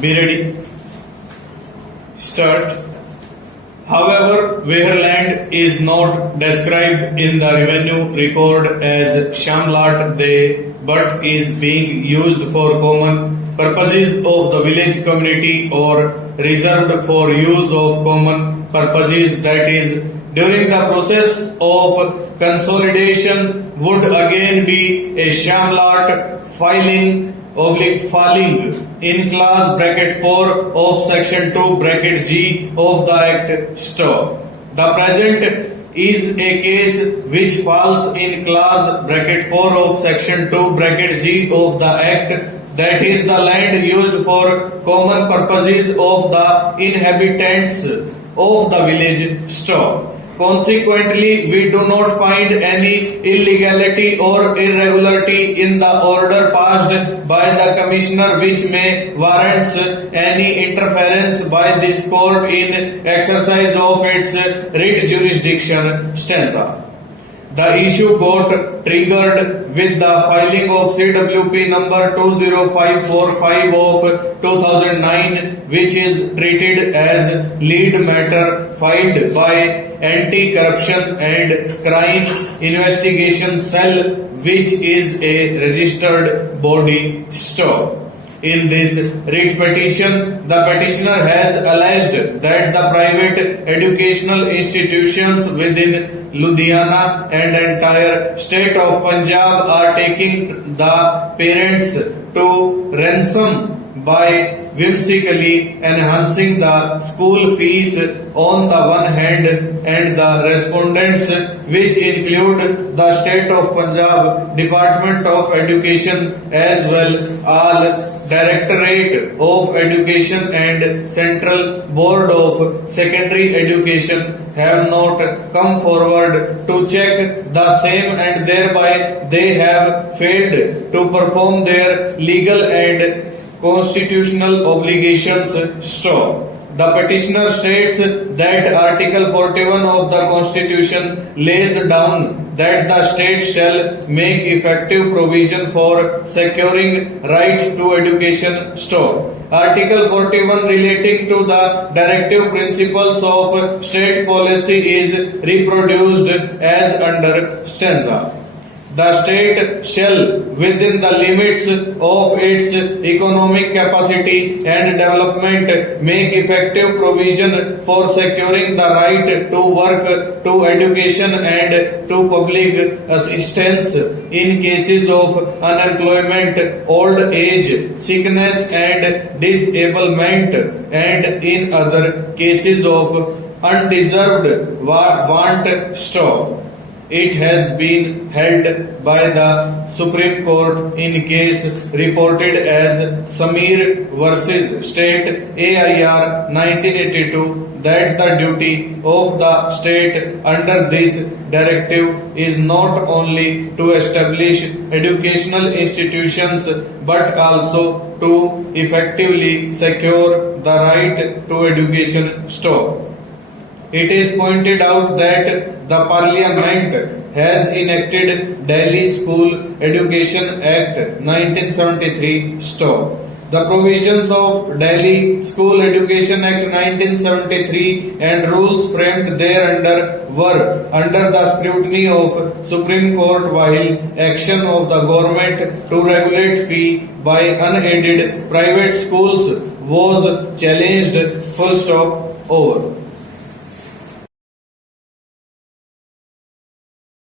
Be ready. Start. However, where land is not described in the revenue record as Shamlat De but is being used for common purposes of the village community or reserved for use of common purposes, that is, during the process of consolidation would again be a Shamlat filing falling in clause bracket 4 of section 2 bracket G of the Act. Stop. The present is a case which falls in clause bracket 4 of section 2 bracket G of the Act, that is the land used for common purposes of the inhabitants of the village. Stop. Consequently, we do not find any illegality or irregularity in the order passed by the Commissioner which may warrant any interference by this court in exercise of its writ jurisdiction. Stanza. The issue got triggered with the filing of CWP number 20545 of 2009, which is treated as lead matter filed by Anti-Corruption and Crime Investigation Cell, which is a registered body. Stop. In this writ petition, the petitioner has alleged that the private educational institutions within Ludhiana and entire state of Punjab are taking the parents to ransom by whimsically enhancing the school fees on the one hand, and the respondents, which include the State of Punjab Department of Education as well, all Directorate of Education and Central Board of Secondary Education, have not come forward to check the same, and thereby they have failed to perform their legal and constitutional obligations. Stop. The petitioner states that Article 41 of the Constitution lays down that the state shall make effective provision for securing right to education. Stop. Article 41 relating to the directive principles of state policy is reproduced as under stanza. The state shall, within the limits of its economic capacity and development, make effective provision for securing the right to work, to education and to public assistance in cases of unemployment, old age, sickness and disablement, and in other cases of undeserved want. Stop. It has been held by the Supreme Court in case reported as Samir versus State AIR 1982 that the duty of the state under this directive is not only to establish educational institutions but also to effectively secure the right to education. Stop. It is pointed out that the Parliament has enacted Delhi School Education Act 1973. Stop. The provisions of Delhi School Education Act 1973 and rules framed thereunder were under the scrutiny of Supreme Court, while action of the government to regulate fee by unaided private schools was challenged. Full stop. Over.